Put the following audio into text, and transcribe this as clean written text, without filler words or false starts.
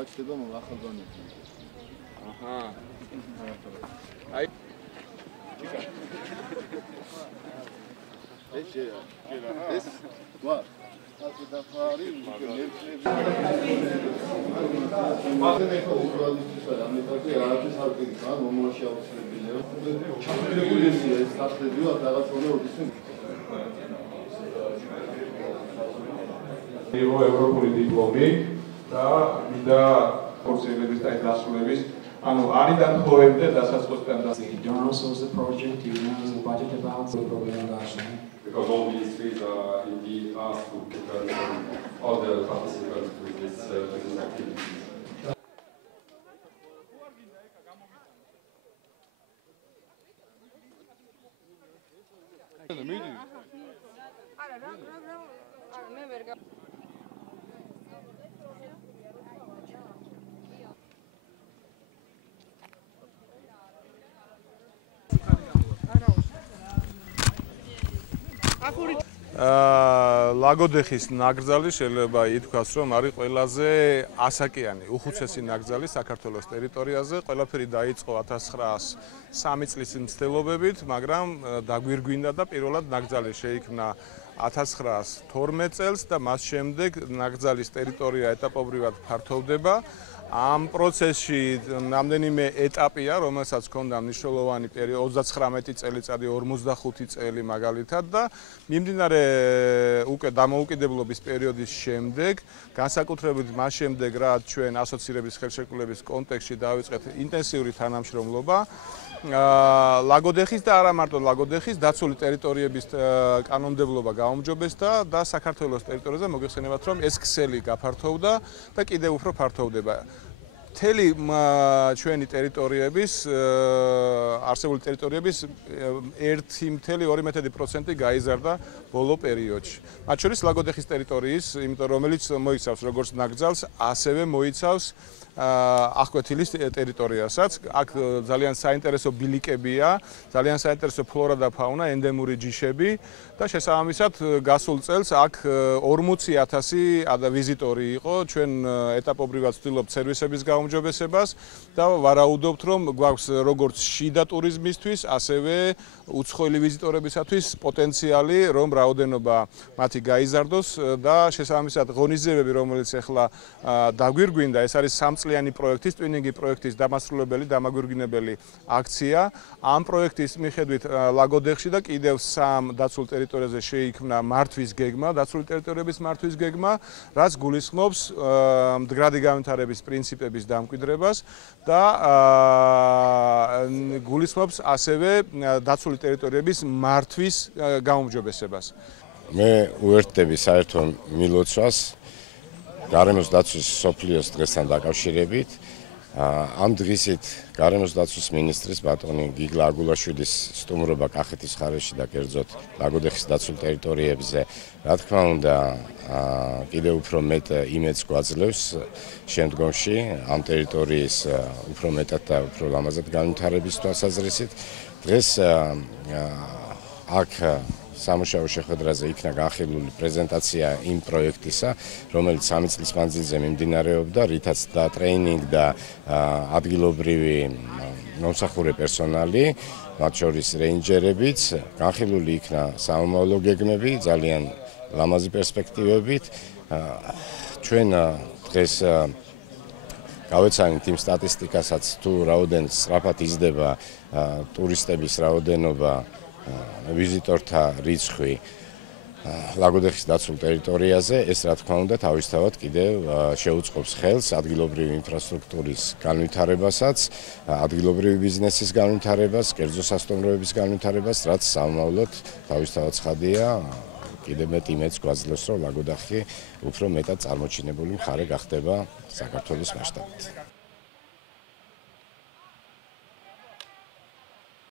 გაჩნდება ახალგაზრდები. აჰა. აი ეს ვა ასე დაფარი ევროპული დიპლომი და მინდა ხორციელების და დასრულების ანუ არიდან თხოვებდე დასაწყისთან და don't also the project you know the budget about the program because all ministries are indeed asked to prepare all the participants with this activity. ლაგოდეხის ნაკრძალი შეიძლება ითქვას, რომ არის ყველაზე ასაკიანი, უხუცესი ნაკრძალი საქართველოს ტერიტორიაზე. ყველაფერი დაიწყო 1903 წლის მცდელობებით, მაგრამ დაგვირგვინდა და პირველად ნაკრძალი შეიქმნა 1912 წელს და მას შემდეგ ნაკრძალის ტერიტორია ეტაპობრივად ფართოვდება. ამ პროცესში რამდენიმე ეტაპია, რომელსაც ჰქონდა მნიშვნელოვანი პერიოდი 39 წელიწადი, 45 წელი მაგალითად და მიმდინარე უკვე დამოუკიდებლობის პერიოდის შემდეგ, განსაკუთრებით მას შემდეგ, რაც ჩვენ ასოცირების ხელშეკრულების კონტექსტში დავიწყეთ ინტენსიური თანამშრომლობა ლაგოდეხის და არა მარტო ლაგოდეხის დაცული ტერიტორიების კანონმდებლობა გაუმჯობესდა და საქართველოს ტერიტორიაზე მოგეხსენებათ, რომ ეს ქსელი გაფართოვდა და კიდევ უფრო ფართოვდება. მთელი ჩვენი ტერიტორიების არსებული ტერიტორიების 1.2% გაიზარდა ბოლო პერიოდში. მათ შორის ლაგოდეხის ტერიტორიის, იმიტომ რომელიც მოიცავს როგორც ნაკრძალს, ასევე მოიცავს აღკვეთილის ტერიტორიასაც. აქ ძალიან საინტერესო ბილიკებია, ძალიან საინტერესო ფლორა და ფაუნა, ენდემური ჯიშები და შესაბამისად გასულ წელს აქ 40,000 ვიზიტორი იყო. ჩვენ ეტაპობრივად ვცდილობთ სერვისების გაუმჯობესებას და ვარაუდობთ, რომ გვაქვს როგორც შიდა ტურიზმისთვის, ასევე უცხოელი ვიზიტორებისათვის პოტენციალი, რომ რაოდენობა მათი გაიზარდოს და შესაბამისად ღონისძიებები, რომელიც ახლა დაგვირგვინდა, ეს არის წლიანი პროექტის, ტვინინგი პროექტის დამასრულებელი, დამაგვირგვინებელი აქცია. ამ პროექტის მიხედვით ლაგოდეხში და კიდევ 3 დაცულ ტერიტორიაზე შეიქმნა მართვის გეგმა, დაცული ტერიტორიების მართვის გეგმა, რაც გულისხმობს მდგრადი განვითარების პრინციპების დამკვიდრებას და გულისხმობს ასევე დაცული ტერიტორიების მართვის გაუმჯობესებას. მე უერთდები საერთო მილოცვას გარემოს დაცვის სოფლიოს დღესთან დაკავშირებით. ამ დღისით გარემოს დაცვის მინისტრის ბატონი გიგლა აგულაშვილის სტუმრობა კახეთის ხარისში და კერძოდ ლაგოდეხის დაცულ ტერიტორიებზე, რა თქმა უნდა, კიდევ უფრო მეტ იმედს გვაძლევს შემდგომში ამ ტერიტორიის უფრო მეტად და უფრო ლამაზად განვითარების თვალსაზრისით. დღეს აქ სამუშაო შეხვედრაზე იქნა განხილული პრეზენტაცია იმ პროექტისა, რომელიც 3 წლის მანძილზე მიმდინარეობდა, რითაც და ტრეინინგ და ადგილობრივი მომსახურე პერსონალი, მათ შორის რეინჯერებიც, განხილული იქნა სამომავლო გეგმები, ძალიან ლამაზი პერსპექტივებით. ჩვენ დღეს გავეცანით იმ სტატისტიკასაც, თუ რაოდენად სწრაფად იზრდება ტურისტების რაოდენობა, ვიზიტორთა რიცხვი ლაგოდეხის დაცულ ტერიტორიაზე, ეს რა თქმა უნდა თავისთავად კიდევ შეუწყობს ხელს ადგილობრივი ინფრასტრუქტურის განვითარებასაც, ადგილობრივი ბიზნესის განვითარებას, კერძო სასტუმროების განვითარებას, რაც სამომავლოდ თავისთავად ცხადია, კიდევ მეტ იმედს გვაძლევს, რომ ლაგოდეხი უფრო მეტად წარმოჩინებული მხარე გახდება საქართველოს მასშტაბით.